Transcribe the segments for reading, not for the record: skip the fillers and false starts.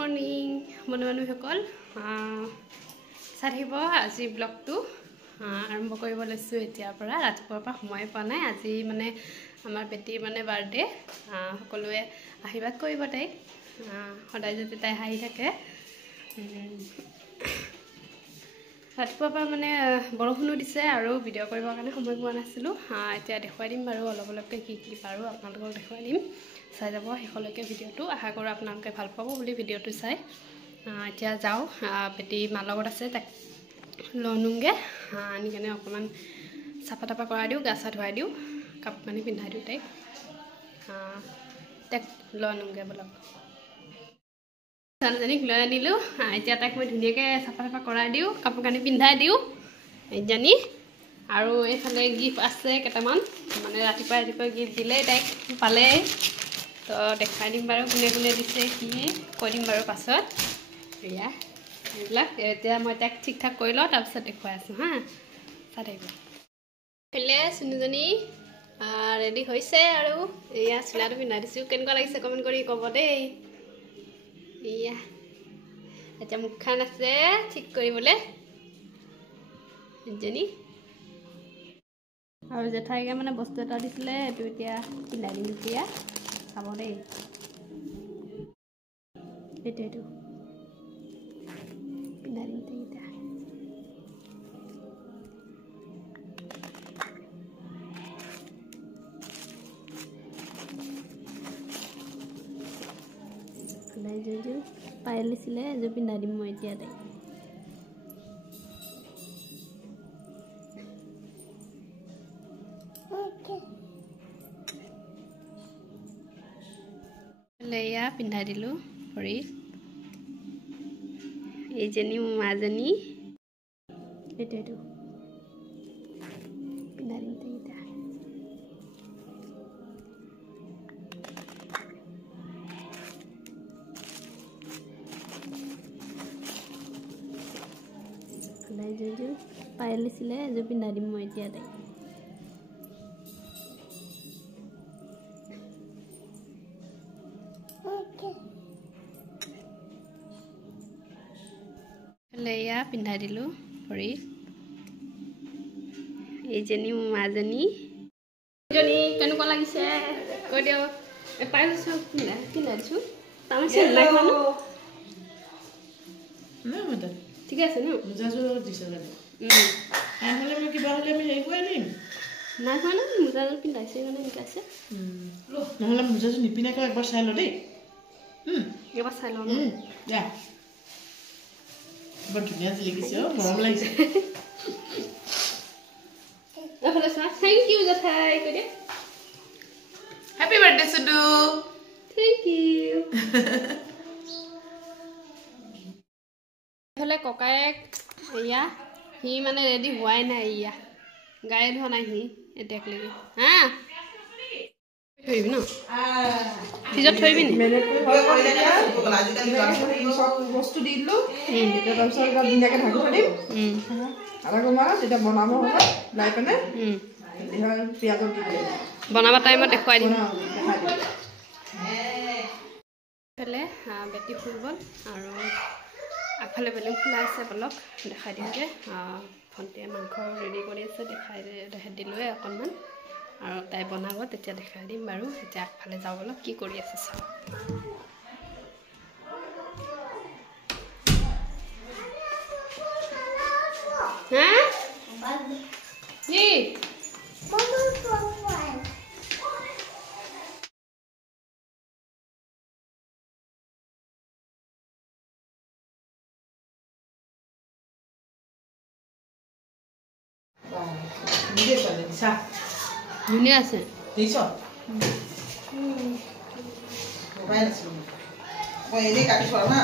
Morning বন্ধু বান্ধৱীসকল চাই থাকিব আজি ব্লগটো আৰম্ভ কৰিব লৈছোঁ এতিয়াৰ পৰা ৰাতিপুৱাৰ পৰা সময় পোৱা নাই আজি মানে আমাৰ বেটীৰ মানে বাৰ্থডে সকলোৱে আশীৰ্বাদ কৰিব তাইক সদায় যদি তাই হাঁহি থাকে ৰাতিপুৱাৰ পৰা মানে বৰষুণো দিছে আৰু ভিডিঅ' কৰিবৰ কাৰণে সময় পোৱা নাছিলোঁ এতিয়া দেখুৱাই দিম বাৰু অলপ অলপকৈ কি কি পাৰোঁ আপোনালোকক দেখুৱাই দিম চাই যাব শেষলৈকে ভিডিঅ'টো আশা কৰোঁ আপোনালোকে ভাল পাব বুলি ভিডিঅ'টো চাই এতিয়া যাওঁ বেটী মাৰ লগত আছে তাক লৈ আনোগৈ আনি কেনে অকণমান চাফা তাফা কৰাই দিওঁ গা চা ধুৱাই দিওঁ কাপোৰ কানি পিন্ধাই দিওঁ তাক লৈ আনোগৈ বলক ছোৱালীজনীক লৈ আনিলোঁ এতিয়া তাক মই ধুনীয়াকৈ চাফা তাফা কৰাই দিওঁ কাপোৰ কানি পিন্ধাই দিওঁ এইজনী আৰু এইফালে গিফ্ট আছে কেইটামান মানে ৰাতিপুৱা গিফ্ট দিলেই তাইক পালেই তো দেখাই দিম বাৰু কোনে কোনে দিছে কি কৈ দিম বাৰু পাছত এয়া এইবিলাক এতিয়া মই তাক ঠিক ঠাক কৰি লওঁ তাৰপিছত দেখুৱাই আছোঁ চাই থাকিব এইফালে চুনুজনী ৰেডি হৈছে আৰু এয়া চোলাটো পিন্ধাই দিছোঁ কেনেকুৱা লাগিছে কমেণ্ট কৰি ক'ব দেই এয়া এতিয়া মুখখন আছে ঠিক কৰিবলৈ এজনী আৰু জেঠাইকে মানে বস্তু এটা দিছিলে এইটো এতিয়া পিন্ধাই দিম এতিয়া চাব দেই এইটো পিন্ধাই দিম এতিয়া যোনযোৰ পায়েল দিছিলে এযোৰ পিন্ধাই দিম মই এতিয়া তাইক এয়া পিন্ধাই দিলোঁ ভৰিত এইজনী মোৰ মাজনী এইটো পিন্ধাই দিম এতিয়া যোনযোৰ পায়েল দিছিলে এযোৰ পিন্ধাই দিম মই এতিয়া তাইক এয়া পিন্ধাই দিলোঁ ভৰিত এইজনী মোৰ মাজনী এইজনী কেনেকুৱা লাগিছে কৈ দিয়ক পায়েল পিন্ধাই দিছোঁ ঠিকে আছে ন নাই খোৱা ন মোজাযোৰ পিন্ধাইছে মানে শিকাইছে নহ'লে মোজাযোৰ নিপিন্ধাকৈ একবাৰ চাই ল দেই এবাৰ চাই লওঁ বৰ ধুনীয়া লাগিছে মৰম লাগিছে থেংক ইউ জেঠাই কৈ দিয়া হেপী বাৰ্থডে চুডু থেংক ইউ এইফালে ককায়েক এয়া সি মানে ৰেডি হোৱাই নাই এয়া গায়ে ধোৱা নাই সি এতিয়ালৈকে থৈবি ন ফ্ৰিজত থৈবি নি বস্তু দি দিলোঁ তাৰপিছত ধুনীয়াকৈ ঢাকি থৈ দিম আধা ঘণ্টামান তেতিয়া বনাব হ'ব লাই পেলাই পিঁয়াজত দি দিম বনাব টাইমত দেখুৱাই দিম এইফালে বেটী ফুল গ'ল আৰু আগফালে বেলুন খোলা আছে বলক দেখাই দিওঁগৈ ভণ্টিয়ে মাংস ৰেডি কৰি আছে দেখাই দিলোৱে অকণমান আৰু তাই বনাব তেতিয়া দেখাই দিম বাৰু এতিয়া আগফালে যাওঁ বলক কি কৰি আছে ধুনীয়া আছে এনেই কাটি থোৱা না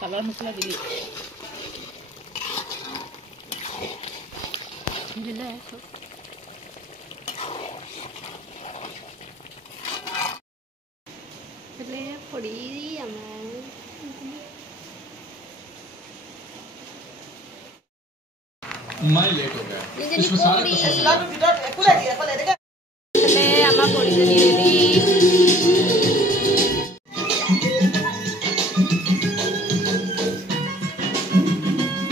কালাৰ মশলা দিলি দিলে পৰি আমাৰ मैं लेट हो गया इसमें सारा আমাৰ পৰিজনী ৰেডি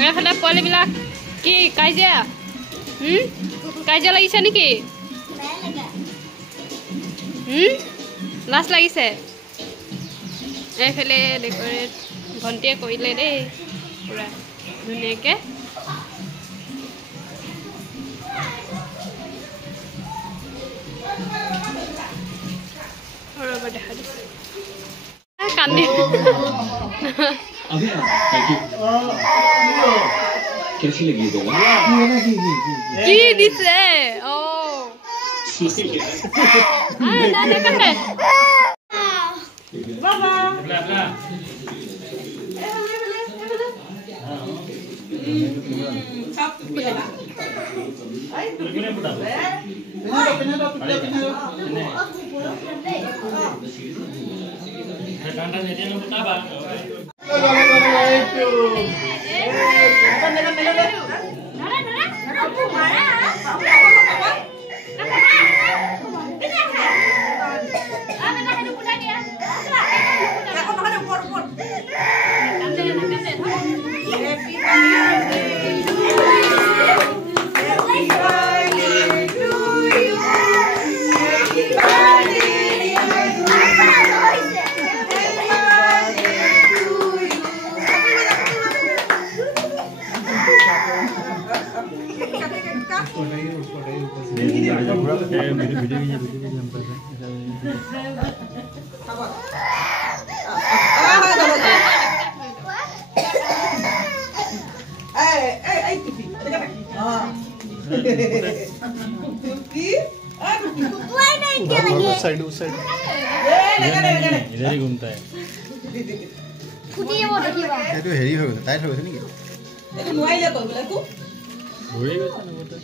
এইফালে পোৱালিবিলাক কি কাজিয়া কাজিয়া লাগিছে নেকি লাজ লাগিছে এইফালে ডেকৰেট ভণ্টিয়ে কৰিলে দেই পুৰা ধুনীয়াকৈ দেখা দিছে কান্দি कैसी लगी কি দিছে ও साइड इधर ही घूमता है ये तो हेरी हो गया टाइट हो गया नहीं এটা মোবাইলে কই বলে কো ঘুরে গেছে না ওটা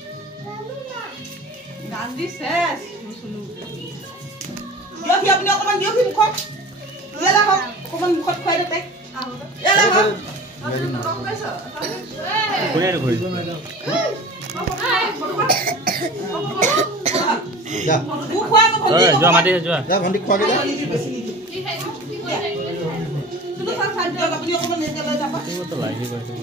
গান্ধী শেষ শুনু দিও কি আপনি অকমান দিও কি মুখত এলা হক অকমান মুখত খুৱাই দে এলা হক कोई नहीं कोई जा जो हमारे जो जा भंडी खा के जा तुम सब साइड दो अपनी अकमान ले चला जा वो तो लागी बैठे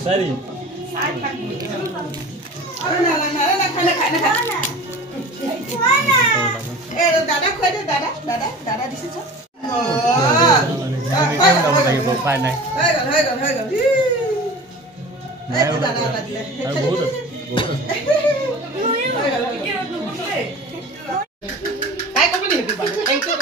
सारी अरे ना खाना ए दादा खोय दे दादा दिस छ पाए नहीं হৈ গল এই দাদা লাগিলে बहुत काय कबी नहीं हेबी बात थैंक यू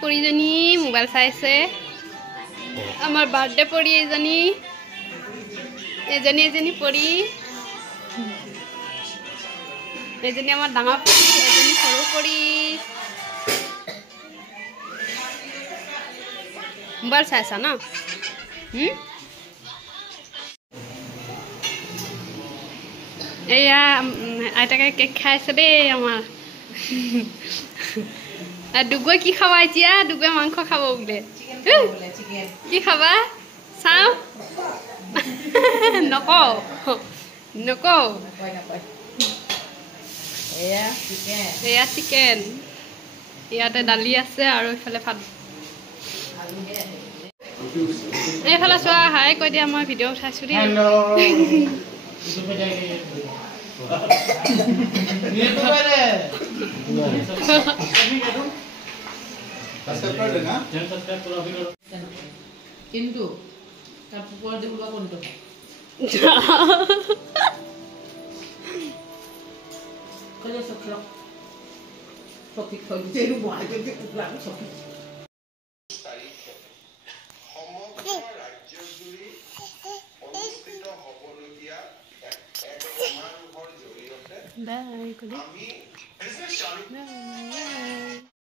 পৰিজনী মোবাইল চাইছে আমাৰ বাৰ্থডে পৰি এজনী পৰি এজনী আমাৰ ডাঙৰ পৰি এজনী সৰু পৰি মোবাইল চাইছা ন এয়া আইতাকে কেক খাইছে দেই আমাৰ দুগুৱে কি খাবা এতিয়া দুগুৱে মাংস খাব বোলে কি খাবা চাওঁ নকওঁ এয়া চিকেন ইয়াতে দালি আছে আৰু এইফালে ভাত এইফালে চোৱা হাই কৈ দিয়া মই ভিডিঅ' উঠাইছোঁ দেই কিন্তু তার পুকুর দিগুলো কোনটো কলে সখলো চকীত থৈ দিছে এইটো বহাই থৈ দিছে কুকুৰাটো চকীত Bye.